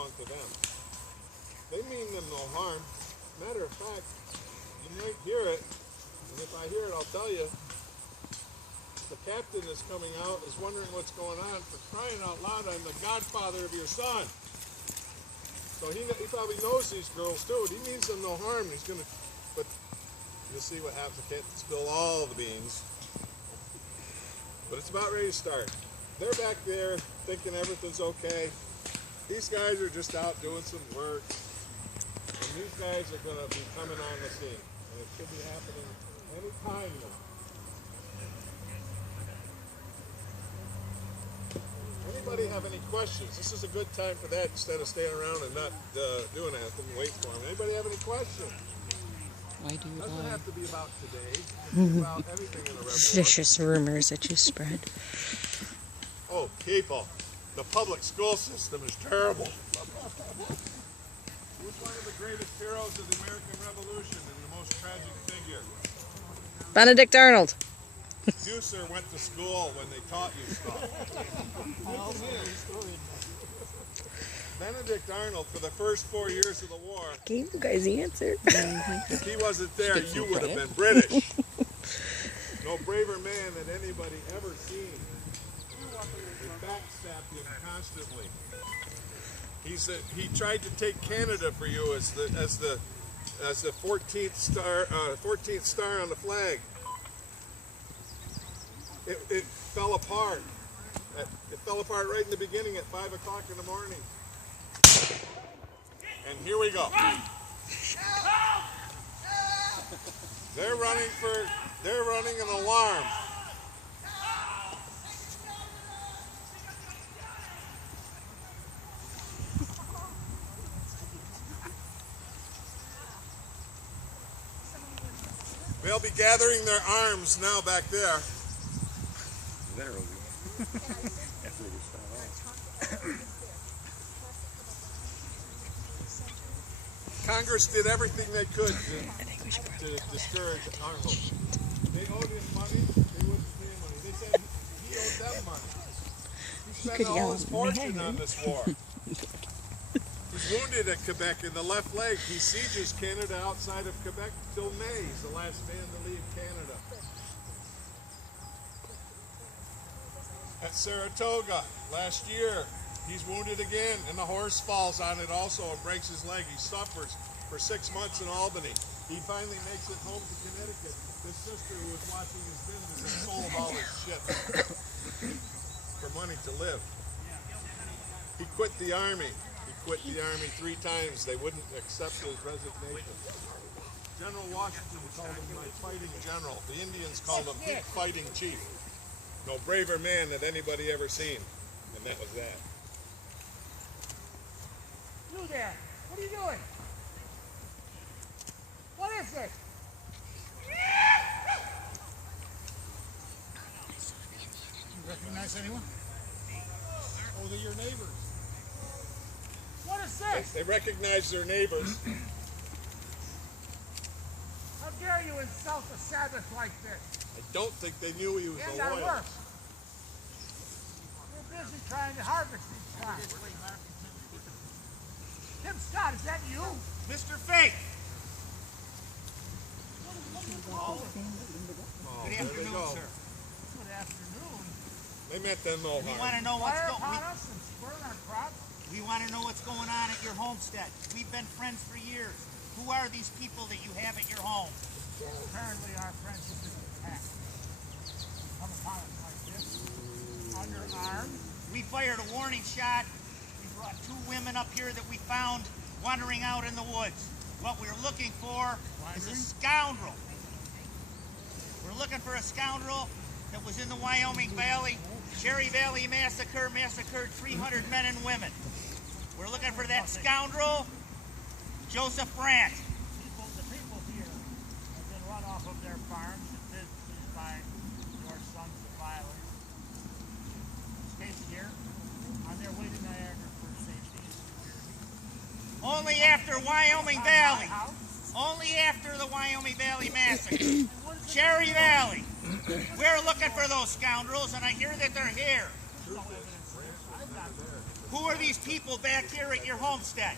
belong to them. They mean them no harm. Matter of fact, you might hear it, and if I hear it, I'll tell you. The captain is coming out, is wondering what's going on. For crying out loud, I'm the godfather of your son. So he probably knows these girls too. He means them no harm. He's gonna, but you'll see what happens. I can't spill all the beans. But it's about ready to start. They're back there thinking everything's okay. These guys are just out doing some work. And these guys are gonna be coming on the scene. And it should be happening any time now. Anybody have any questions? This is a good time for that instead of staying around and not doing anything and wait for them. Anybody have any questions? Why do you Doesn't have to be about today. It can be about anything in the Rev War. vicious rumors that you spread? Oh, people, the public school system is terrible. Who's one of the greatest heroes of the American Revolution and the most tragic figure? Benedict Arnold. You, sir, went to school when they taught you stuff. Benedict Arnold, for the first 4 years of the war, Gave you guys the answer. if he wasn't there, you would have been British. No braver man that anybody ever seen. They backstabbed him constantly. He tried to take Canada for you as the 14th star on the flag. It fell apart. It fell apart right in the beginning at 5 o'clock in the morning. And here we go. They're running an alarm. They'll be gathering their arms now back there. Literally. After they start off. Congress did everything they could to discourage Arnold. They owed him money, they wouldn't pay him money. They said he owed them money. He spent all his fortune on this war. He's wounded at Quebec in the left leg. He sieges Canada outside of Quebec till May. He's the last man to leave Canada. At Saratoga last year, he's wounded again, and the horse falls on it also and breaks his leg. He suffers for 6 months in Albany. He finally makes it home to Connecticut. His sister, who was watching his business, and sold all his shit for money to live. He quit the army. He quit the army 3 times. They wouldn't accept his resignation. General Washington called him my fighting general. The Indians called him big fighting chief. No braver man that anybody ever seen. And that was that. You there! What are you doing? What is this? You recognize anyone? Oh, they're your neighbors. What is this? They recognize their neighbors. How dare you insult the Sabbath like this? I don't think they knew he was And a our loyalist. work. We're busy trying to harvest these crops. Tim Scott, is that you? Mr. Fake! Oh, Good there they afternoon, go. sir. Good afternoon. They meant them no We want harm. to know what's Fire going upon us and spurn our crops? We want to know what's going on at your homestead. We've been friends for years. Who are these people that you have at your home? Apparently our friendship is attacked. Come upon us like this, underarmed. We fired a warning shot. We brought 2 women up here that we found wandering out in the woods. What we're looking for is a scoundrel. We're looking for a scoundrel that was in the Wyoming Valley. Cherry Valley Massacre massacred 300 men and women. We're looking for that scoundrel, Joseph Brandt. The people here have been run off of their farms and businesses by your sons of violence. Stayed here on their way to Niagara for safety and security. Only after Wyoming Valley. Only after the Wyoming Valley Massacre. Cherry Valley. We're looking for those scoundrels, and I hear that they're here. Who are these people back here at your homestead?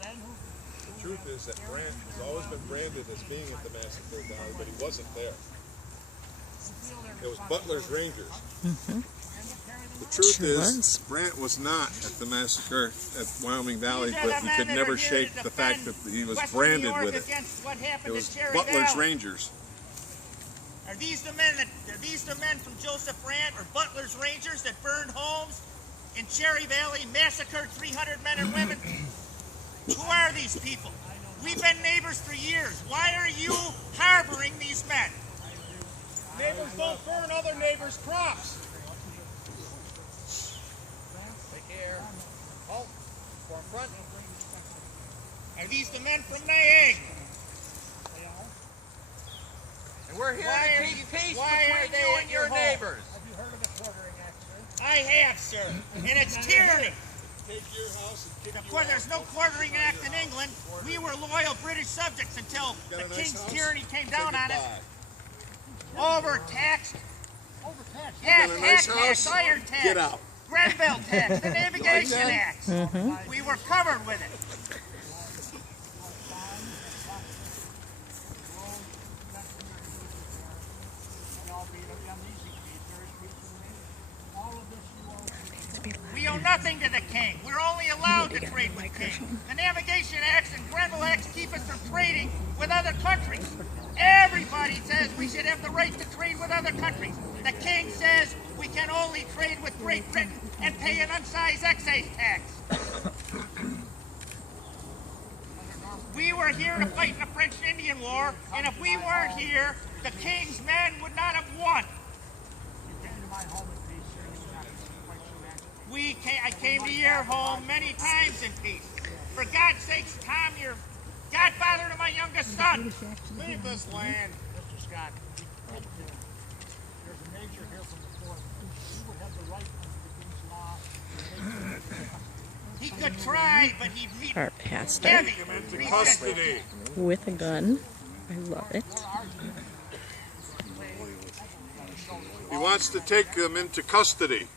The truth is that Brant has always been branded as being at the Massacre Valley, but he wasn't there. It was Butler's Rangers. The truth is, Brant was not at the massacre at Wyoming Valley, but he could never shake the fact that he was branded with it. It was Butler's Rangers. Are these the men from Joseph Brant or Butler's Rangers that burned homes in Cherry Valley, massacred 300 men and women? Who are these people? We've been neighbors for years. Why are you harboring these men? Neighbors don't burn other neighbors' crops. Take care. Halt. Form front. Are these the men from Niagara? And we're here to keep peace between you and your neighbors. Have you heard of the quartering act, sir? I have, sir. And it's tyranny. Take your house and kick Of course, there's no quartering act in England. We were loyal British subjects until the King's tyranny came down on us. Overtaxed. Overtaxed. Yes, tax, iron tax. Get out. Grenville tax, the Navigation Act. We were covered with it. We owe nothing to the king. We're only allowed to trade with the king. The Navigation Acts and Grenville Acts keep us from trading with other countries. Everybody says we should have the right to trade with other countries. The king says we can only trade with Great Britain and pay an unsized excise tax. We were here to fight in the French Indian War, and if we weren't here, the king's men would not have won. You came to my home in peace, sir. You would not quite so naturally. I came to your home many times in peace. For God's sakes, Tom, you're godfather to my youngest son. Leave this land. Mr. Scott, there's a major here from the fort. He would have the right under the king's law. He could try, but he'd meet Our pastor heavy Into resistance. custody. with a gun. I love it. He wants to take them into custody.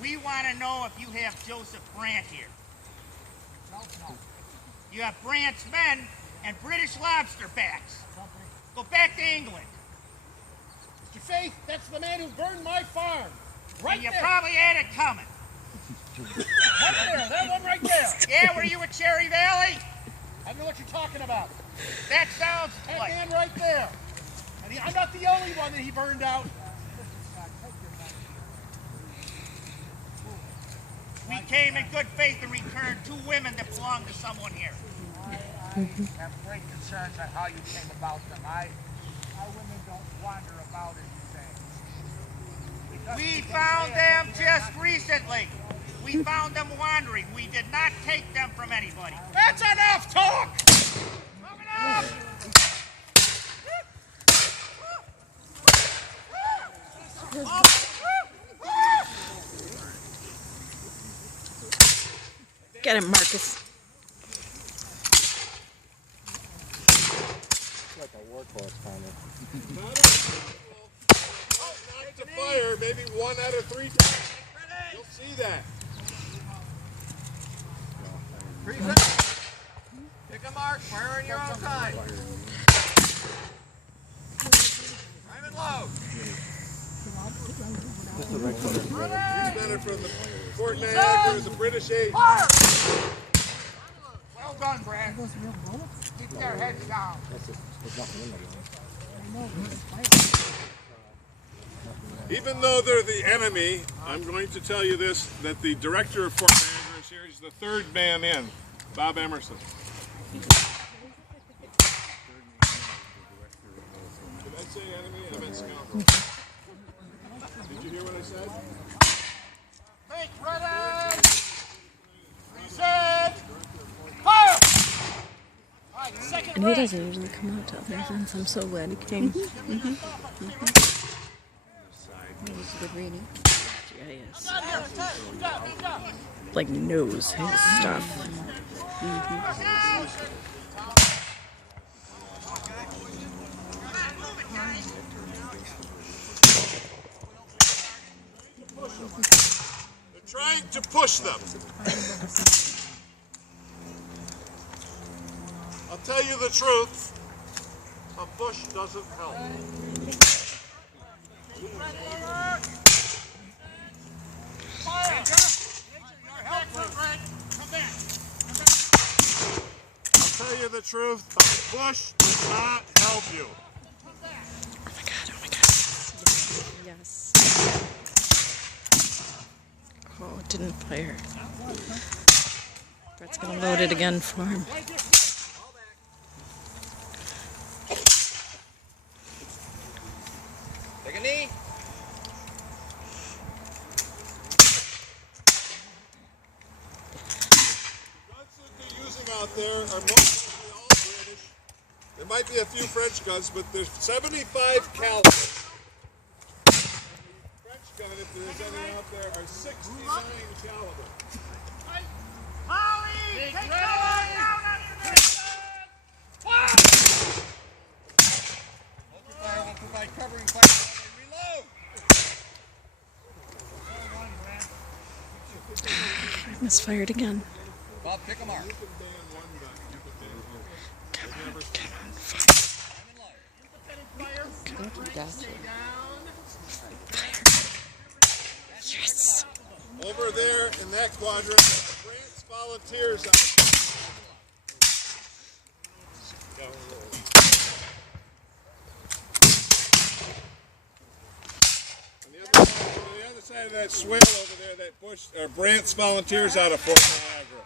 We want to know if you have Joseph Brant here. You have Brant's men and British lobster backs. Go back to England. Mr. Faith, that's the man who burned my farm. Right And you there. probably had it coming. Right there. That one right there. Yeah, were you at Cherry Valley? I know what you're talking about. That sounds That like man right there. And I'm not the only one that he burned out. we came in good faith and returned 2 women that belong to someone here. I have great concerns on how you came about them. Our women don't wander about as you say. We found them just recently. We found them wandering. We did not take them from anybody. That's enough talk. Coming up! Get him, Marcus. Like a war correspondent. Not to fire, maybe 1 out of 3 times. You'll see that. Pick a mark. Fire in your own time. Prime and load. These men are from the Fort Niagara, the British agent. Well done, Brad. Keep their heads down. Even though they're the enemy, I'm going to tell you this, that the director of Fort Niagara is here. He's the 3rd man in, Bob Emerson. Did I say enemy? I meant scoundrel. Did you hear what I said? Make ready. Reset. Fire. All right, second And he round. doesn't usually come out to other events. I'm so glad he came. It was a good reading. Yeah, yes. Like knows his stuff. trying to push them. I'll tell you the truth, a bush doesn't help. I'll tell you the truth, a bush does not help you. Oh my god. Yes. Oh, it didn't fire. Brett's gonna load it again for him. Take a knee. Guns that they're using out there are mostly all British. There might be a few French guns, but there's 75 caliber. French gun, if there's any out there, are 69 caliber. Molly, take cover down on your mission! Fire will provide covering fire while they reload. Misfired again. Bob, pick a mark. You can ban one gun. You can ban one. Come on, fire. Don't do that. Yes. Over there in that quadrant, France volunteers on the other side of that swale over there, that bush, Brant's volunteers out of Fort Niagara.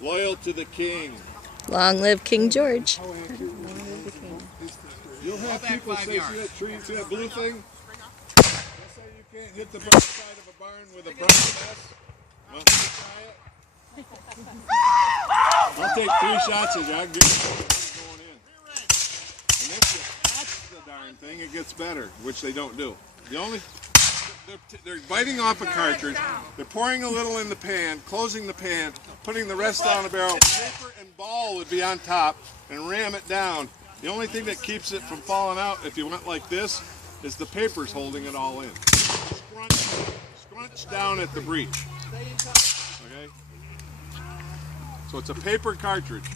Loyal to the king. Long live King George. You'll have people say, see that tree, see that blue thing? They say you can't hit the back side of a barn with a brush mess. Want to try it? I'll take 3 shots at you. I'll get you going in. And if you touch the darn thing, it gets better, which they don't do. The only they're biting off a cartridge, they're pouring a little in the pan, closing the pan, putting the rest down the barrel. Paper and ball would be on top and ram it down. The only thing that keeps it from falling out if you went like this is the paper's holding it all in. Scrunch down at the breech. Okay? So it's a paper cartridge.